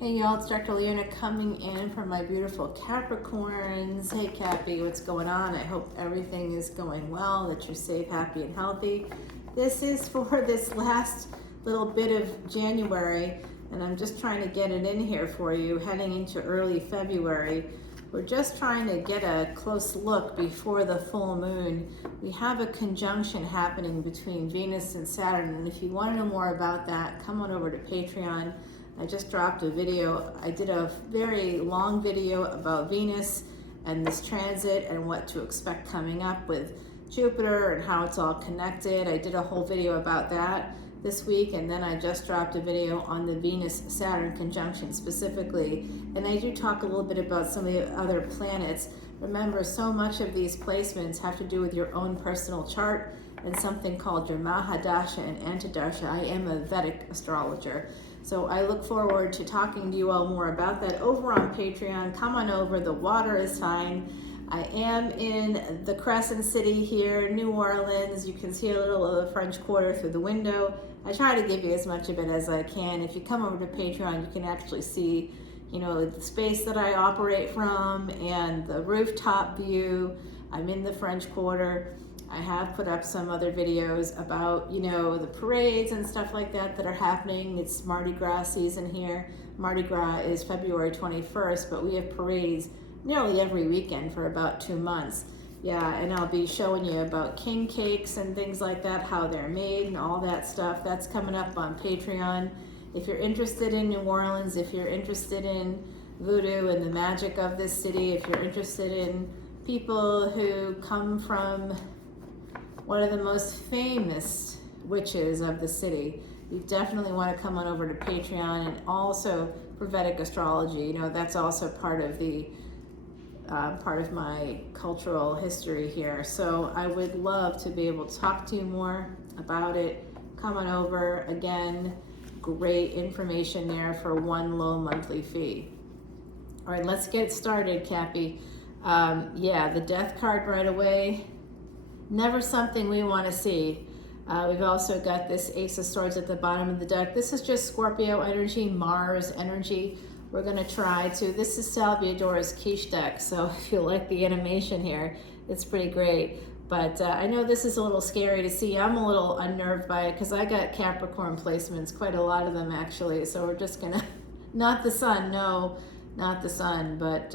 Hey y'all, it's Dr. Leona coming in from my beautiful Capricorns. Hey Cappy, what's going on? I hope everything is going well, that you're safe, happy, and healthy. This is for this last little bit of January, and I'm just trying to get it in here for you, heading into early February. We're just trying to get a close look before the full moon. We have a conjunction happening between Venus and Saturn, and if you want to know more about that, come on over to Patreon. I just dropped a video. I did a very long video about Venus and this transit and what to expect coming up with Jupiter and how it's all connected. I did a whole video about that this week, and then I just dropped a video on the Venus-Saturn conjunction specifically. And I do talk a little bit about some of the other planets. Remember, so much of these placements have to do with your own personal chart and something called your Mahadasha and Antardasha. I am a Vedic astrologer. So I look forward to talking to you all more about that over on Patreon. Come on over, the water is fine. I am in the Crescent City here, New Orleans. You can see a little of the French Quarter through the window. I try to give you as much of it as I can. If you come over to Patreon, you can actually see, you know, the space that I operate from and the rooftop view. I'm in the French Quarter. I have put up some other videos about, you know, the parades and stuff like that that are happening. It's Mardi Gras season here. Mardi Gras is February 21st, but we have parades nearly every weekend for about 2 months. Yeah, and I'll be showing you about king cakes and things like that, how they're made and all that stuff. That's coming up on Patreon. If you're interested in New Orleans, if you're interested in voodoo and the magic of this city, if you're interested in people who come from one of the most famous witches of the city, you definitely want to come on over to Patreon. And also for Vedic Astrology, you know, that's also part of the part of my cultural history here. So I would love to be able to talk to you more about it. Come on over. Again, great information there for one low monthly fee. All right, let's get started, Cappy. Yeah, the death card right away. Never something we want to see. We've also got this Ace of Swords at the bottom of the deck. This is just Scorpio energy, Mars energy. We're going to try to, this is Salvador's quiche deck, so if you like the animation here, it's pretty great. But I know this is a little scary to see. I'm a little unnerved by it because I got Capricorn placements, quite a lot of them actually. So we're just going to, not the sun, no, not the sun. But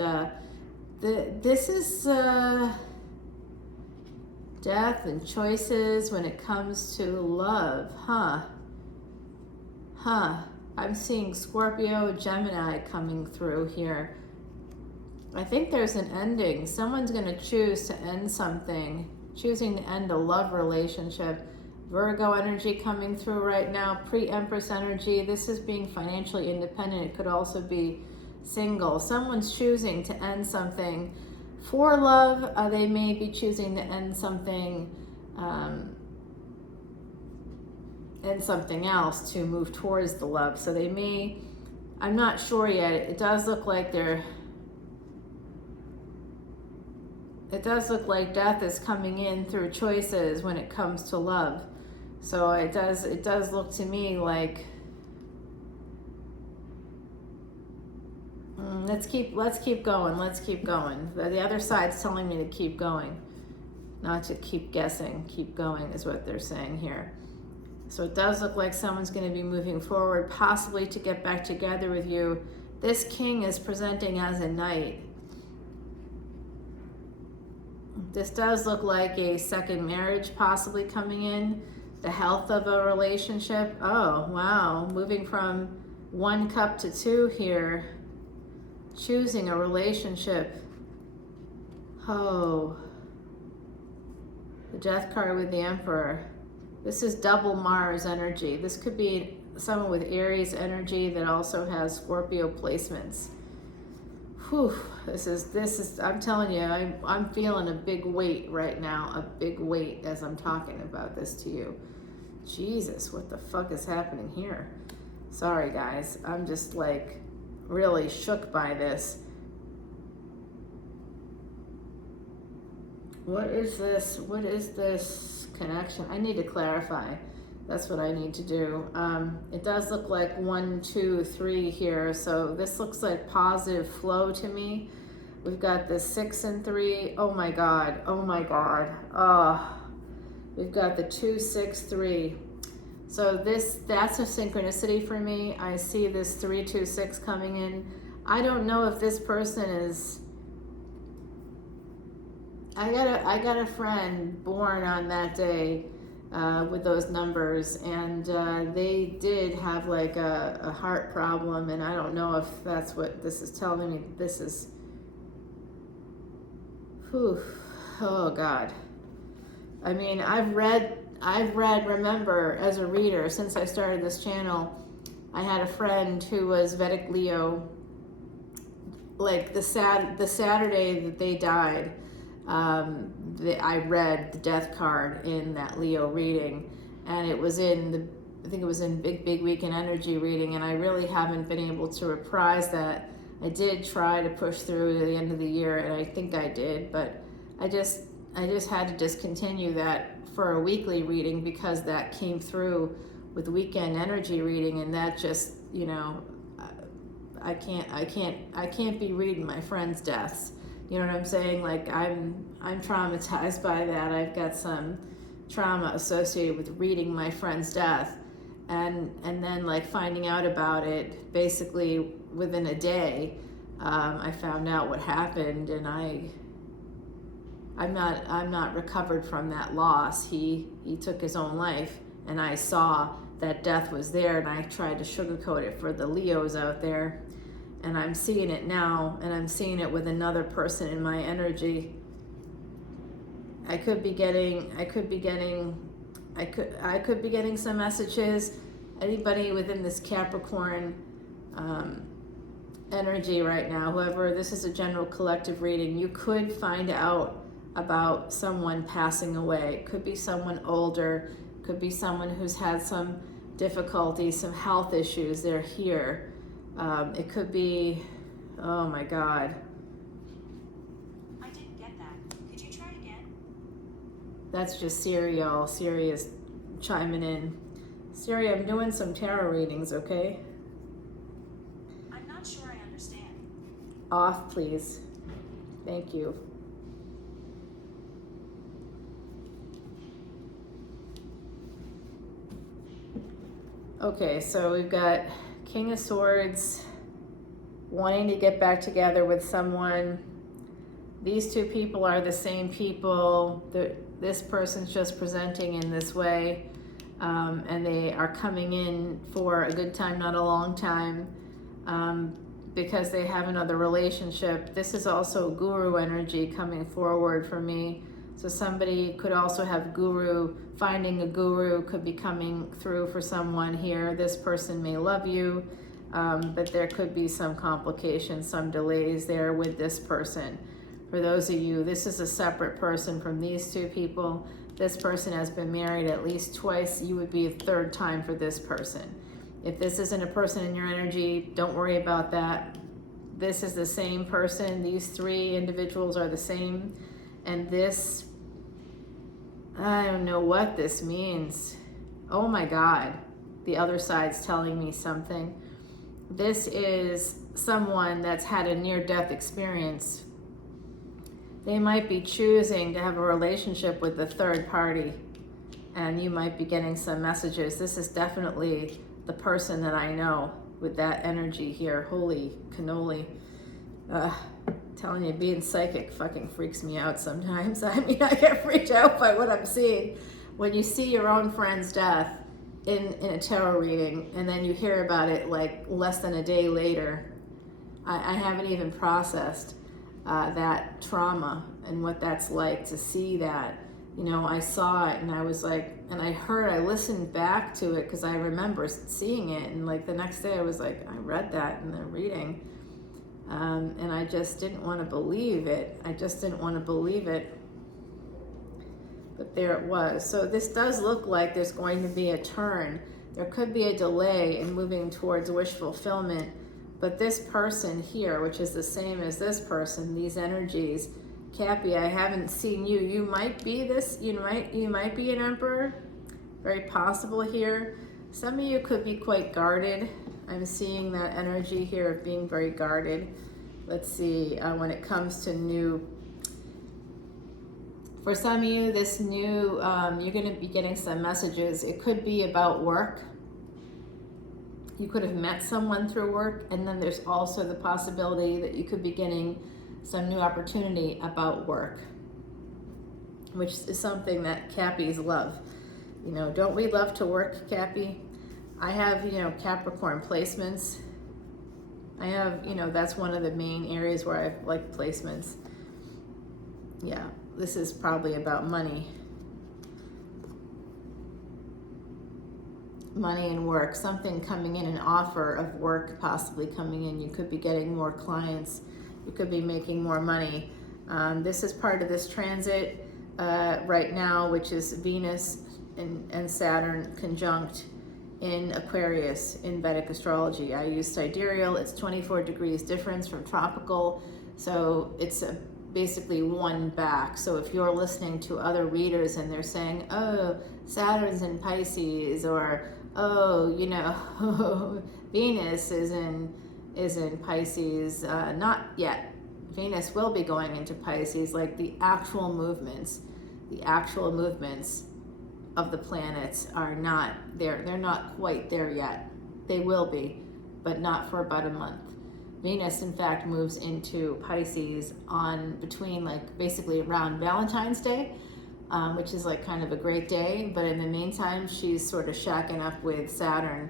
this is death and choices when it comes to love, I'm seeing Scorpio, Gemini coming through here. I think there's an ending. Someone's going to choose to end something, choosing to end a love relationship. Virgo energy coming through right now, pre-Empress energy. This is being financially independent. It could also be single. Someone's choosing to end something for love. They may be choosing to end something and something else to move towards the love. So they may, I'm not sure yet. It does look like death is coming in through choices when it comes to love. So it does look to me like let's keep going. The other side's telling me to keep going, not to keep guessing. Keep going is what they're saying here. So it does look like someone's going to be moving forward, possibly to get back together with you. This king is presenting as a knight. This does look like a second marriage possibly coming in. The health of a relationship. Oh, wow. Moving from 1 cup to 2 here. Choosing a relationship. Oh. The death card with the Emperor. This is double Mars energy. This could be someone with Aries energy that also has Scorpio placements. Whew, this is, I'm telling you, I'm feeling a big weight right now, a big weight as I'm talking about this to you. Jesus, what the fuck is happening here? Sorry guys, I'm just like really shook by this. What is this connection? I need to clarify. That's what I need to do. It does look like 1, 2, 3 here. So this looks like positive flow to me. We've got the 6 and 3. Oh my God. Oh my God. We've got the 2, 6, 3. So that's a synchronicity for me. I see this 3, 2, 6 coming in. I don't know if this person is, I got a friend born on that day with those numbers, and they did have like a heart problem, and I don't know if that's what this is telling me. This is, whew, oh God. I mean, I've read, remember, as a reader, since I started this channel, I had a friend who was Vedic Leo. Like the Saturday that they died, I read the death card in that Leo reading, and it was in I think it was in Big Weekend Energy reading, and I really haven't been able to reprise that. I did try to push through to the end of the year, and I think I did, but I just had to discontinue that for a weekly reading because that came through with weekend energy reading, and that just, you know, I can't be reading my friends' deaths. You know what I'm saying? Like I'm traumatized by that. I've got some trauma associated with reading my friend's death, and then like finding out about it basically within a day. I found out what happened, and I'm not recovered from that loss. He took his own life, and I saw that death was there, and I tried to sugarcoat it for the Leos out there. And I'm seeing it now, and I'm seeing it with another person in my energy. I could be getting some messages. Anybody within this Capricorn energy right now, whoever, this is a general collective reading, you could find out about someone passing away. It could be someone older, could be someone who's had some difficulty, some health issues, they're here. It could be, oh my God. I didn't get that. Could you try again? That's just Siri, y'all. Siri is chiming in. Siri, I'm doing some tarot readings, okay? I'm not sure I understand. Off, please. Thank you. Okay, so we've got King of Swords, wanting to get back together with someone. These two people are the same people. This person's just presenting in this way, and they are coming in for a good time, not a long time, because they have another relationship. This is also guru energy coming forward for me. So somebody could also have guru, finding a guru could be coming through for someone here. This person may love you, but there could be some complications, some delays there with this person. For those of you, this is a separate person from these two people. This person has been married at least twice. You would be a third time for this person. If this isn't a person in your energy, don't worry about that. This is the same person. These three individuals are the same. And this, I don't know what this means. Oh my God, the other side's telling me something. This is someone that's had a near-death experience. They might be choosing to have a relationship with the third party, and you might be getting some messages. This is definitely the person that I know with that energy here. Holy cannoli. Telling you, being psychic fucking freaks me out sometimes. I mean, I get freaked out by what I'm seeing. When you see your own friend's death in a tarot reading, and then you hear about it like less than a day later, I haven't even processed that trauma and what that's like to see that. You know, I saw it and I was like, and I listened back to it because I remember seeing it, and like the next day I was like, I read that in the reading. And I just didn't want to believe it. But there it was. So this does look like there's going to be a turn. There could be a delay in moving towards wish fulfillment. But this person here, which is the same as this person, these energies, Cappy, I haven't seen you. You might be this. You might be an emperor. very possible here. Some of you could be quite guarded. I'm seeing that energy here of being very guarded. Let's see, when it comes to new, for some of you, this new, you're going to be getting some messages. It could be about work. You could have met someone through work, and then there's also the possibility that you could be getting some new opportunity about work, which is something that Cappies love. You know, don't we love to work, Cappy? I have, you know, Capricorn placements. I have, you know, that's one of the main areas where I like placements. Yeah, this is probably about money. Money and work, something coming in, an offer of work possibly coming in. You could be getting more clients. You could be making more money. This is part of this transit right now, which is Venus and Saturn conjunct in Aquarius in Vedic astrology. I use sidereal. It's 24 degrees difference from tropical, so it's basically one back. So if you're listening to other readers and they're saying, oh, Saturn's in Pisces, or oh, you know, Venus is in Pisces, not yet. Venus will be going into Pisces, like the actual movements of the planets are not there. They're not quite there yet. They will be, but not for about a month. Venus, in fact, moves into Pisces on between, like, basically around Valentine's Day, which is like kind of a great day. But in the meantime, she's sort of shacking up with Saturn,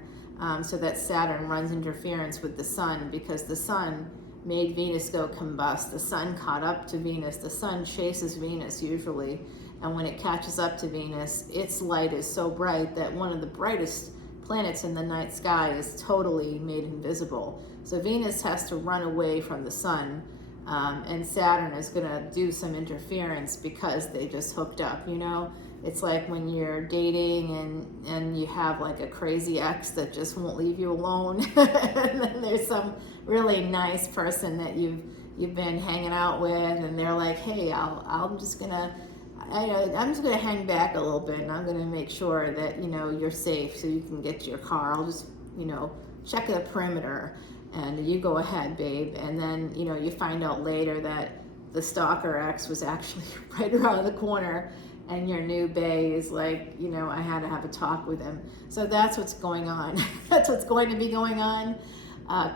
so that Saturn runs interference with the sun, because the sun made Venus go combust. The sun caught up to Venus. The sun chases Venus usually. And when it catches up to Venus, its light is so bright that one of the brightest planets in the night sky is totally made invisible. So Venus has to run away from the sun, and Saturn is going to do some interference because they just hooked up, you know? It's like when you're dating and you have like a crazy ex that just won't leave you alone. And then there's some really nice person that you've been hanging out with, and they're like, hey, I'm just gonna hang back a little bit, and I'm gonna make sure that, you know, you're safe so you can get to your car. I'll just, you know, check the perimeter, and you go ahead, babe. And then, you know, you find out later that the stalker ex was actually right around the corner, and your new bae is like, you know, I had to have a talk with him. So that's what's going on. That's what's going to be going on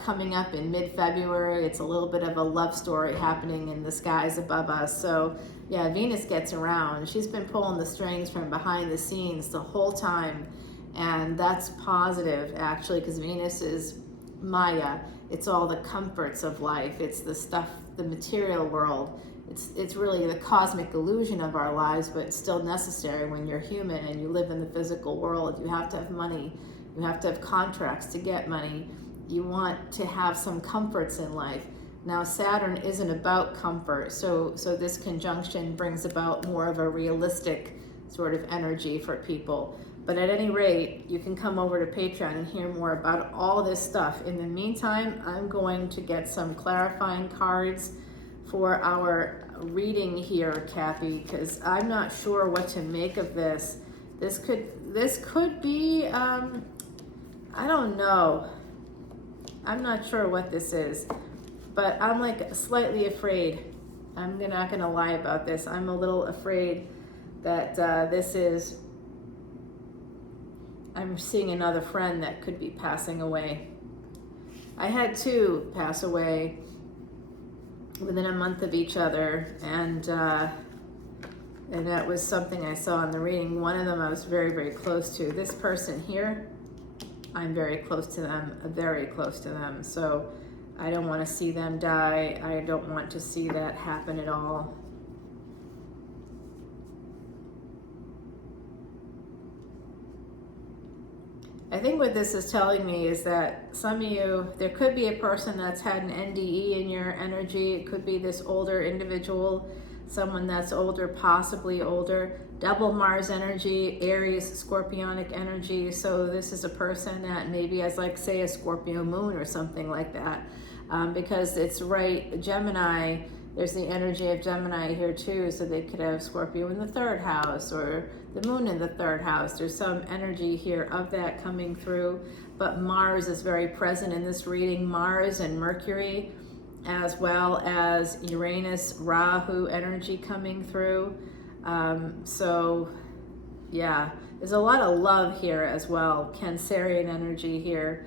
coming up in mid-February. It's a little bit of a love story happening in the skies above us. So yeah, Venus gets around. She's been pulling the strings from behind the scenes the whole time. And that's positive, actually, because Venus is Maya. It's all the comforts of life. It's the stuff, the material world. It's really the cosmic illusion of our lives, but it's still necessary when you're human and you live in the physical world. You have to have money. You have to have contracts to get money. You want to have some comforts in life. Now, Saturn isn't about comfort, so this conjunction brings about more of a realistic sort of energy for people. But at any rate, you can come over to Patreon and hear more about all this stuff. In the meantime, I'm going to get some clarifying cards for our reading here, Cappy, because I'm not sure what to make of this. This could be, I don't know. I'm not sure what this is, but I'm like slightly afraid. I'm not gonna lie about this. I'm a little afraid that I'm seeing another friend that could be passing away. I had two pass away within a month of each other, and that was something I saw in the reading. One of them I was very, very close to. This person here, I'm very close to them, very close to them. So I don't want to see them die. I don't want to see that happen at all. I think what this is telling me is that some of you, there could be a person that's had an NDE in your energy. It could be this older individual, someone that's older, possibly older. Double Mars energy, Aries, Scorpionic energy. So this is a person that maybe has, like, say, a Scorpio moon or something like that. Because it's right, Gemini There's the energy of Gemini here too, so they could have Scorpio in the 3rd house or the moon in the 3rd house. There's some energy here of that coming through, but Mars is very present in this reading. Mars and Mercury, as well as Uranus, Rahu energy coming through. So yeah, there's a lot of love here as well. Cancerian energy here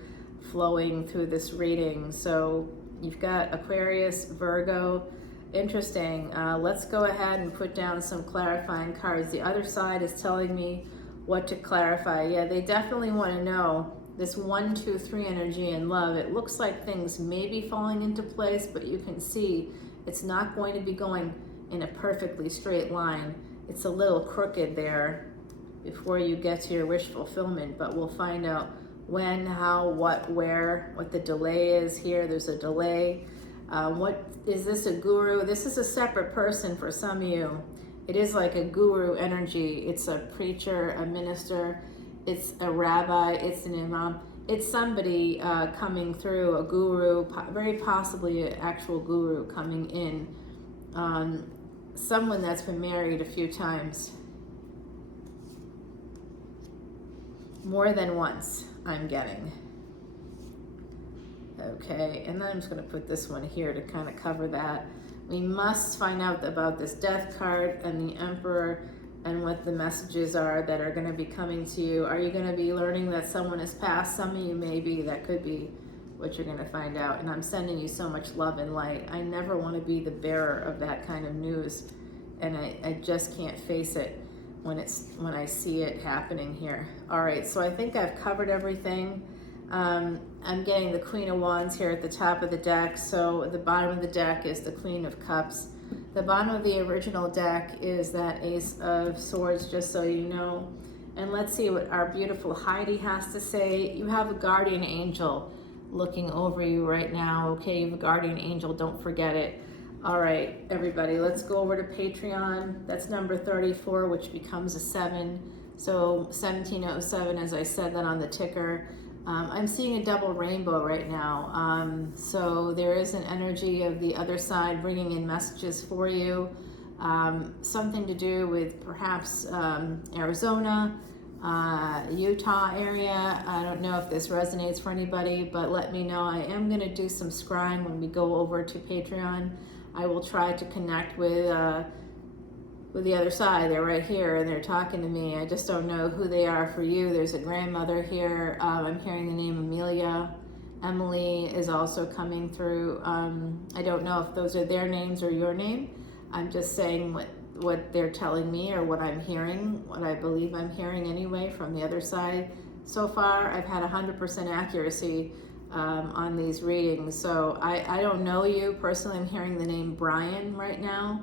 flowing through this reading. So you've got Aquarius, Virgo. Interesting. Let's go ahead and put down some clarifying cards. The other side is telling me what to clarify. Yeah, they definitely want to know this 1, 2, 3 energy in love. It looks like things may be falling into place, but you can see it's not going to be going in a perfectly straight line. It's a little crooked there before you get to your wish fulfillment, but we'll find out when, how, what, where, what the delay is here. There's a delay. What is this, a guru? This is a separate person for some of you. It is like a guru energy. It's a preacher, a minister, it's a rabbi, it's an imam. It's somebody coming through, a guru, very possibly an actual guru coming in. Someone that's been married a few times. More than once, I'm getting. Okay, and then I'm just going to put this one here to kind of cover that. We must find out about this death card and the Emperor and what the messages are that are going to be coming to you. Are you going to be learning that someone has passed? Some of you maybe. That could be what you're going to find out. And I'm sending you so much love and light. I never want to be the bearer of that kind of news. And I just can't face it when I see it happening here. All right, so I think I've covered everything. I'm getting the Queen of Wands here at the top of the deck. So at the bottom of the deck is the Queen of Cups. The bottom of the original deck is that Ace of Swords, just so you know. And let's see what our beautiful Heidi has to say. You have a guardian angel looking over you right now. Okay, you have a guardian angel, don't forget it. All right, everybody, let's go over to Patreon. That's number 34, which becomes a 7. So 1707, as I said that on the ticker. I'm seeing a double rainbow right now. So there is an energy of the other side bringing in messages for you. Something to do with perhaps Arizona, Utah area. I don't know if this resonates for anybody, but let me know. I am going to do some scrying when we go over to Patreon. I will try to connect with the other side. They're right here and they're talking to me. I just don't know who they are for you. There's a grandmother here. I'm hearing the name Amelia. Emily is also coming through. I don't know if those are their names or your name. I'm just saying what they're telling me or what I'm hearing, what I believe I'm hearing anyway from the other side. So far, I've had 100% accuracy on these readings. So I don't know you personally. I'm hearing the name Brian right now.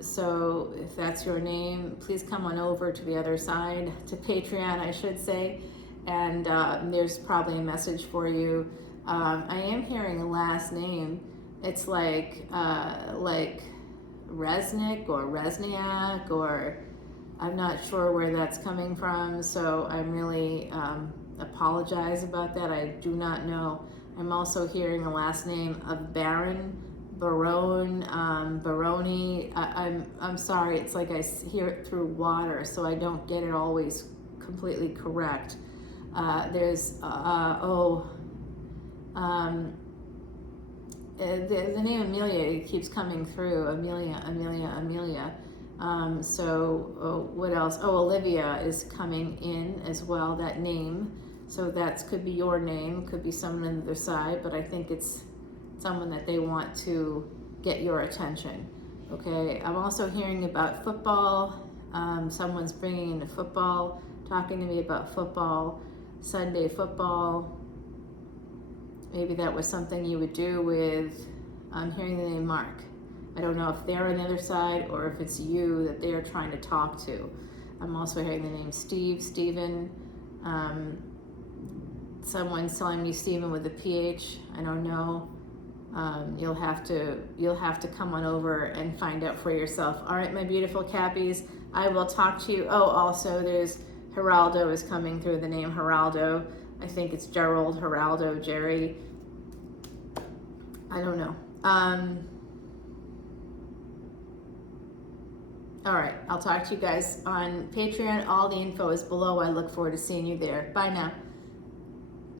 So if that's your name, please come on over to the other side, to Patreon, I should say. And there's probably a message for you. I am hearing a last name. It's like Resnick or Resniak, or I'm not sure where that's coming from. So I'm really apologize about that. I do not know. I'm also hearing a last name of Baron, Barone, Baroni. I'm sorry. It's like I hear it through water, so I don't get it always completely correct. There's the name Amelia keeps coming through. Amelia. What else? Oh, Olivia is coming in as well, that name. So that could be your name, could be someone on the other side, but I think it's someone that they want to get your attention. Okay, I'm also hearing about football. Someone's bringing in the football, talking to me about football, Sunday football. Maybe that was something you would do with, I'm hearing the name Mark. I don't know if they're on the other side or if it's you that they're trying to talk to. I'm also hearing the name Stephen. Someone's telling me Stephen with a PH. I don't know. You'll have to come on over and find out for yourself. All right, my beautiful Cappies, I will talk to you. Oh, also there's Geraldo is coming through, the name Geraldo. I think it's Gerald, Geraldo, Jerry. I don't know. All right, I'll talk to you guys on Patreon. All the info is below. I look forward to seeing you there. Bye now.